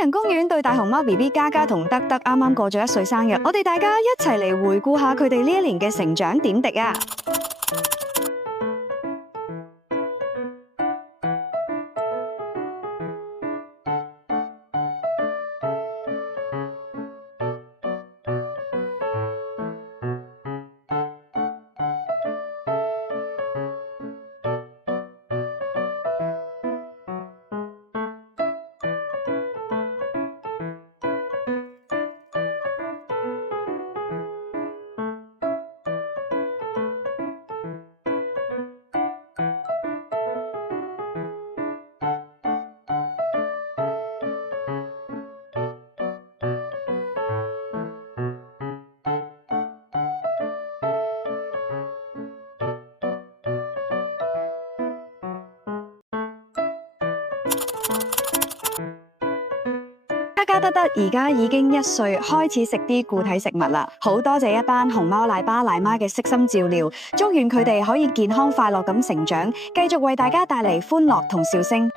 洋公園對大熊貓 BB 嘉嘉同德德啱啱過咗1歲生日，我哋大家一齊嚟回顧下佢哋呢一年嘅成長點滴啊！嘉嘉德德而家已經1歲，開始食啲固體食物啦。好多謝一班熊貓奶爸奶媽嘅悉心照料，祝願佢哋可以健康快樂咁成長，繼續為大家帶嚟歡樂同笑聲。